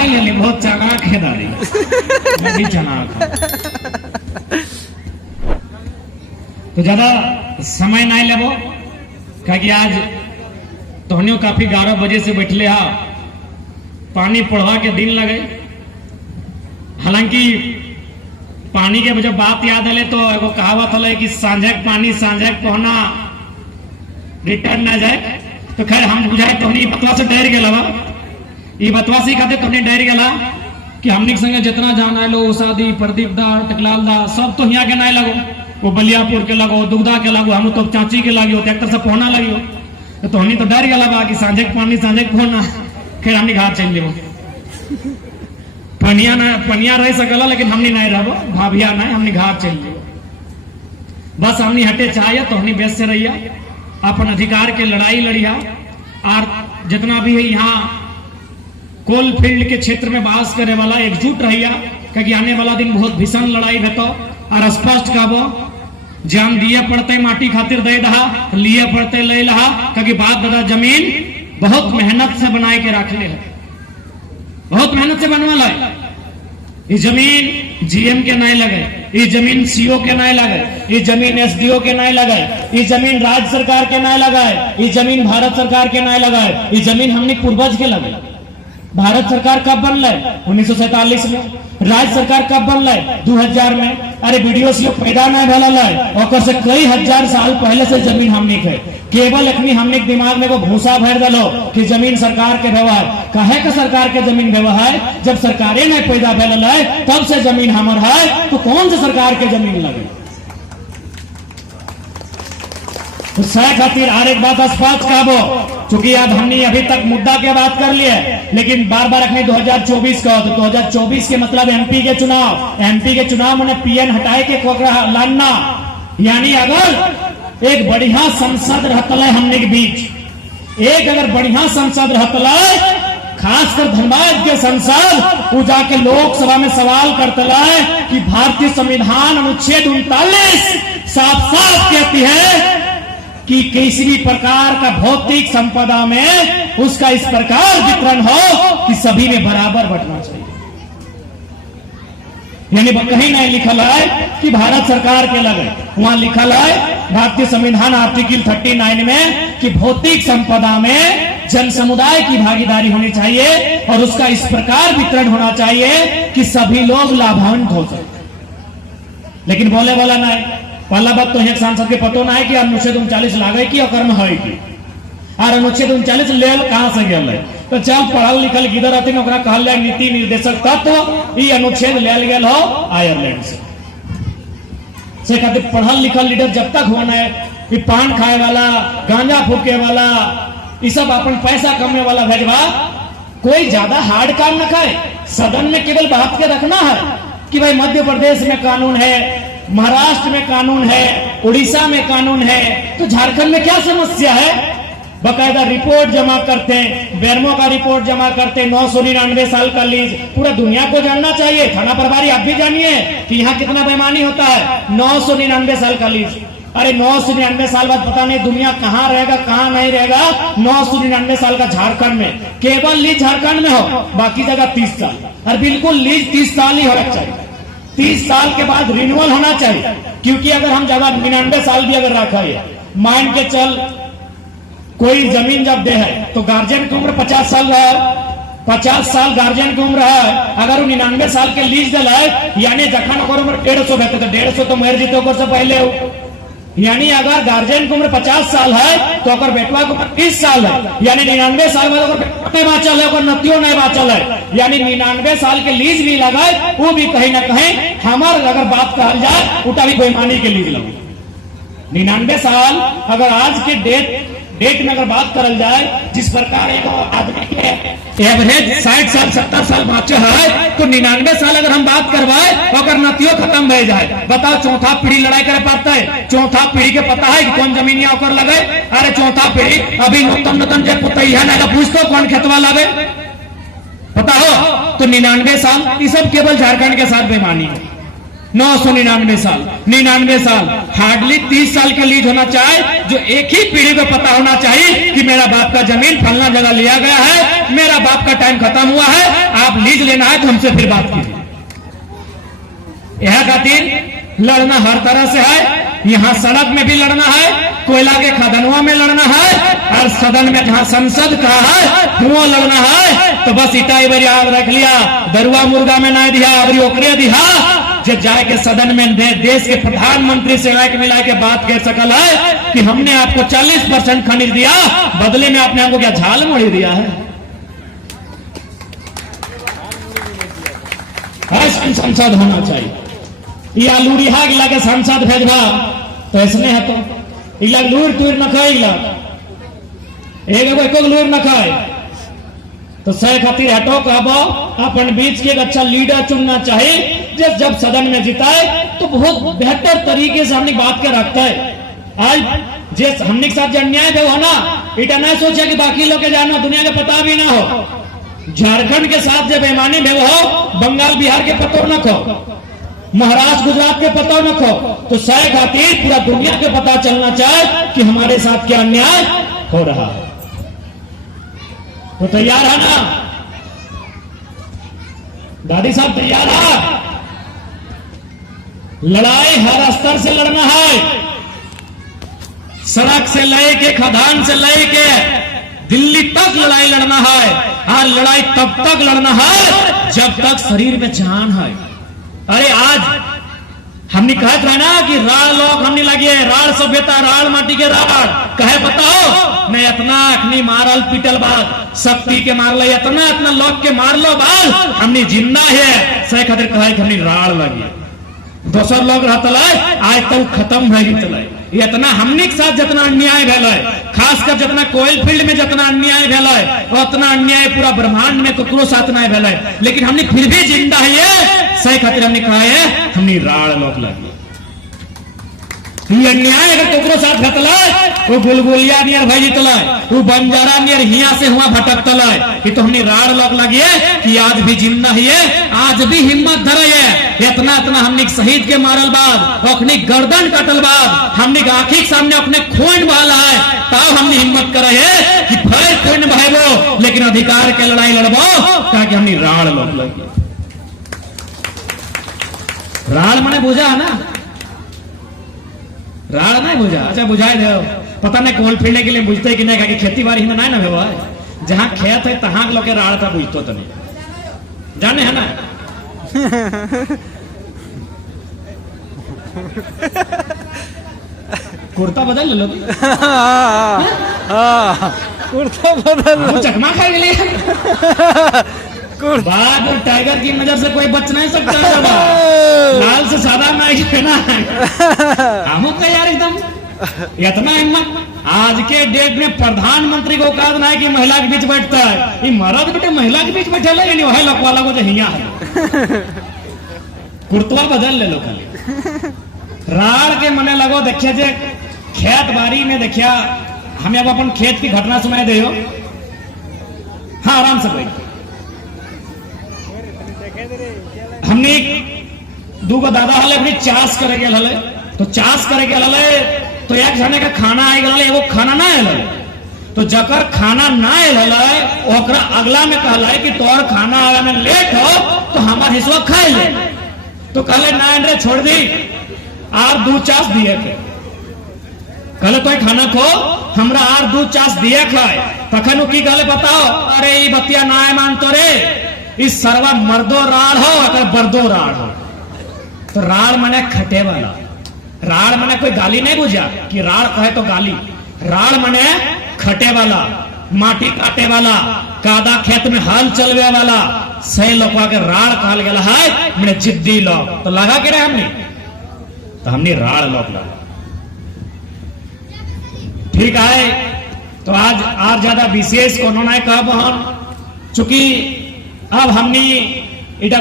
जाए ले बहुत चालाक है दारी, मैं भी चालाक हूं। तो ज्यादा समय नहीं लेबो, क्योंकि आज तोहनियों काफी 11 बजे से बैठले हा, पानी पढ़वा के दिन लगे। हालांकि पानी के जब बात याद आले तो एगो कहावत हले कि सांझक पानी सांझक पहुना रिटर्न ना जाए। तो खैर हम बुझाए तोहनी बतवा से डर गेला बा, ये बतवा से खाते तोहनी डर गेला कि हमनी के संगे जितना जाना है लो शादी प्रदीप दा टकलाल दा सब तो यहाँ के नहीं लगो, वो बलियापुर के लगो, दुगदा के लगो, हम तो चाची के लगी हो, ट्रैक्टर से पहुना लगी हो। तो तोहनी तो डर गेला बा कि सांझक पानी सांझक पहुना। खैर हमनी घाट चल जेबो, पनिया रह सकला लेकिन हमनी नहीं रहबो, भाभिया नहीं, हमनी घाट चल जेबो। बस हमनी हटे चाहिए तो हमनी बेस से रहिया, अपन अधिकार के लड़ाई लड़िया। और जितना भी है यहाँ कोल फील्ड के क्षेत्र में बास करे वाला एकजुट रहिया, क्योंकि आने वाला दिन बहुत भीषण लड़ाई भेतो। और स्पष्ट कहबो जान दिए पड़ते माटी खातिर दे दहा, लिए पड़ते ले लहा, क्योंकि बाप दादा जमीन बहुत मेहनत से बनाए के रख ले है, बहुत मेहनत से बनवा लाए। ये जमीन जीएम के नहीं लगे, ये जमीन सीओ के नहीं लगे, ये जमीन एसडीओ के नहीं लगे, ये जमीन राज्य सरकार के नहीं लगाए, ये जमीन भारत सरकार के नहीं लगाए, ये जमीन हमने पूर्वज के लगे। भारत सरकार कब बनल? 1947 में। राज्य सरकार कब बनल? 2000 में। अरे वीडियो सीओ पैदा नहीं भल है, से कई हजार साल पहले से जमीन हमने के, केवल अपनी हमने दिमाग में वो भूसा भर दलो कि जमीन सरकार के व्यवहार कहे के, सरकार के जमीन व्यवहार जब सरकारें नहीं पैदा भल है तब से जमीन हमर है, तो कौन से सरकार के जमीन लगे? तो खातिर और एक बात स्पष्ट कहबो, चूंकि आज हमने अभी तक मुद्दा के बात कर लिए, लेकिन बार बार अपने 2024 का, तो 2024 के मतलब एमपी के चुनाव। एमपी के चुनाव मैंने पीएन हटाए के लाना, यानी अगर एक बढ़िया संसद रहता है हमने के बीच, एक अगर बढ़िया संसद रहता है, खासकर धनबाद के संसद, वो जाके लोकसभा में सवाल करता है कि भारतीय संविधान अनुच्छेद 39 साफ साफ कहती है कि किसी भी प्रकार का भौतिक संपदा में उसका इस प्रकार वितरण हो कि सभी में बराबर बंटना चाहिए। यानी कहीं नहीं लिखल है कि भारत सरकार के लगे, वहां लिखल है भारतीय संविधान आर्टिकल 39 में कि भौतिक संपदा में जन समुदाय की भागीदारी होनी चाहिए और उसका इस प्रकार वितरण होना चाहिए कि सभी लोग लाभान्वित हो सके। लेकिन बोले वाला नहीं, पहला बात तो एक सांसद के पतो ना है कि अनुच्छेद 39 लागे की और कर्म है की, और अनुच्छेद 39 ले कहां से गया है? तो चल पढ़ल लिखल गिदर रहती ओकरा कहल जाए नीति निर्देशक तत्व, ये अनुच्छेद ले गेल हो आयरलैंड से खातिर पढ़ल लिखल लीडर जब तक होना है, ये पान खाए वाला, गांजा फूके वाला, ये सब अपन पैसा कमाने वाला भेजवा, कोई ज्यादा हार्ड काम न करे। सदन में केवल बात के रखना है कि भाई मध्य प्रदेश में कानून है, महाराष्ट्र में कानून है, उड़ीसा में कानून है, तो झारखंड में क्या समस्या है? बकायदा रिपोर्ट जमा करते हैं, बेरमो का रिपोर्ट जमा करते हैं, 999 साल का लीज पूरा दुनिया को जानना चाहिए। थाना प्रभारी आप भी जानिए कि यहाँ कितना बेईमानी होता है। 999 साल का लीज, अरे 999 साल बाद पता नहीं दुनिया कहाँ रहेगा कहाँ नहीं रहेगा। 999 साल का झारखंड में केवल लीज झारखंड में हो, बाकी जगह 30 साल, और बिल्कुल लीज 30 साल ही होना चाहिए। 30 साल के बाद रिन्यूअल होना चाहिए, क्योंकि अगर हम जगह 99 साल भी अगर रखा है, मान के चल कोई जमीन जब दे है तो गार्जियन की उम्र 50 साल रहा, 50 साल गार्जियन की उम्र है, अगर 99 साल के लीज दिला है, यानी जखन ओकर उम्र 150 रहते तो 150 तो मर जीते ओकर से पहले हो। यानी अगर गार्जियन की उम्र 50 साल है तो अगर बेटवा की उम्र 30 साल है, यानी 99 साल में अगर नहीं बाचल है, नतियों नहीं बाचल है, यानी 99 साल के लीज भी लगाए, वो भी कहीं ना कहीं हमारे अगर बात कहल जाए उठा भी बेईमानी के लीज लगे। 99 साल अगर आज के डेट में अगर बात करल जाए, जिस प्रकार एक आदमी के एवरेज 60 साल 70 साल बाँचे है, तो 99 साल अगर हम बात करवाए तो अगर नतियों खत्म हो जाए, बताओ चौथा पीढ़ी लड़ाई करे पाता है? चौथा पीढ़ी के पता है कि कौन जमीनिया होकर लगे? अरे चौथा पीढ़ी अभी नूतन जे पुतैया ना पूछतो कौन खेतवा लगे, पता हो? तो 99 साल ये सब केवल झारखंड के साथ बेईमानी है। 999 साल, 99 साल, हार्डली 30 साल का लीज होना चाहिए, जो एक ही पीढ़ी को पता होना चाहिए कि मेरा बाप का जमीन फलना जगह लिया गया है, मेरा आपका टाइम खत्म हुआ है, आप लीज लेना है तो हमसे फिर बात कीजिए। यह खातिर लड़ना हर तरह से है, यहाँ सड़क में भी लड़ना है, कोयला के खदानों में लड़ना है, और सदन में जहाँ संसद का है वो लड़ना है। तो बस इतना ही याद रख लिया, दरुआ मुर्गा में नहीं दिया, अबरी ओकरे दिया जो जाए के सदन में देश के प्रधानमंत्री से मिला के बात कर सकल है कि हमने आपको 40% खनिज दिया, बदले में आपने हमको क्या झाल मोड़ी दिया है। संसद होना चाहिए। या लूढ़िया गिला के सांसद भेजवा तो ऐसने है, तो इला लूर टूर न खाए, इला एक लूर न खाए तो सह खातिर हटो कहबो अपन बीच के एक अच्छा लीडर चुनना चाहिए जब सदन में जिताए तो बहुत बेहतर तरीके से हमने बात के रखता है। आज जे हमने के साथ जो अन्याय है ना, इटा ना सोचा कि बाकी लोग के जाना दुनिया का पता भी ना हो। झारखंड के साथ जब बेईमानी में हो, बंगाल बिहार के पतो न खो, महाराष्ट्र गुजरात के पता न खो, तो सह खातिर पूरा दुनिया के पता चलना चाहिए कि हमारे साथ क्या अन्याय हो रहा है। तो तैयार है ना दादी साहब, तैयार है? लड़ाई हर स्तर से लड़ना है, सड़क से लेके खदान से लेके दिल्ली तक लड़ाई लड़ना है। और लड़ाई तब तक लड़ना है जब तक शरीर में जान है। अरे आज हमने कहत रहा ना कि राड़ लोग हमने लगे, राड़ सभ्यता, राड़ माटी के राड़ कहे बताओ मैं इतना अखनी मारल पीटल बाद शक्ति के मार लो, इतना लोग के मार लो बाद हमने जिंदा है सह खातिर कहे कि हमने राड़ लगी। दोसर लोग रहता है आज तक खत्म भय जीतल, इतना हमने के साथ जितना अन्याय भेल है, खासकर जितना कोयल फील्ड में जितना अन्याय भेल है, उतना अन्याय पूरा ब्रह्मांड में ककरो साथ नहीं भेल है, लेकिन हमने फिर भी जिंदा है सही खातिर हमने कहा है हमने राड़ लोग लगी। अन्याय अगर ककरो साथ घटला वो गुलगुलिया नियर भाई जितला, वो बंजारा नियर हिया से हुआ भटकतला कि तो हमने राड़ लोग लगी कि आज भी जिंदा है, आज भी हिम्मत धरे है। इतना हमने शहीद के मारल बाद, अपनी गर्दन कटल बाद, हमने आंखी के सामने अपने खून बहाला है, तब हमने हिम्मत करे है कि फिर खून बहेबो लेकिन अधिकार के लड़ाई लड़बो, ताकि हमने राड़ लोग लगी। राड़ मैंने बुझा है ना, राड़ नहीं बुझा? अच्छा बुझाए दे, पता नहीं कोल फील्ड के लिए बुझते कि नहीं, खेती बाड़ी में नहीं ना भेवा, जहां खेत है तहां लोग राड़ था बुझतो तो नहीं जाने है ना। कुर्ता बदल लो, कुर्ता बदल लो, चकमा खा गए बाद टाइगर की नजर से कोई बच नहीं सकता है, लाल से सादा नहीं कहना है। हम यार एकदम इतना हिम्मत। आज के डेट में प्रधानमंत्री को कहा ना है कि महिला के बीच बैठता है, ये मर्द बेटे महिला के बीच बैठे लेकिन वही लोग वाला को जो हिया है कुर्तवा बदल ले लो खाली। राड़ के मने लगो देखिए जे खेत बाड़ी में देखिया, हमें अब अपन खेत की घटना सुनाई दे। हाँ आराम से बैठ। हमने दूगो दादा हले अपनी चाष करे गेल हले, तो चाष करे गेल हले तो एक जने का खाना आए गेल, एगो खाना ना आयल हले, तो जकर खाना ना आयल हले ओकरा अगला में कहला कि तोर खाना आवे में लेट हो तो हमार हिस्सा खाए ले, तो कहले ना रे छोड़ दी आर 2 चाष दिए के, कहले तो खाना खो हमरा आर 2 चाष दिए खाए। तखन की कहले बताओ, अरे ये बतिया ना है मानतो रे, इस सर्वा मर्दो राड़ हो अगर बर्दो राड़ हो। तो राड़ मने खटे वाला, राड़ मने कोई गाली नहीं बुझा कि राड़ कहे तो गाली, राड़ मने खटे वाला, माटी काटे वाला, कादा खेत में हल चलवे वाला, सही लोग के राड़ कहल गया है। मैंने जिद्दी लोग तो लगा के रहे हमने, तो हमने राड़ लोग लगा ठीक है। तो आज ज्यादा विशेष को उन्होंने कहा, चूंकि अब हमने इधर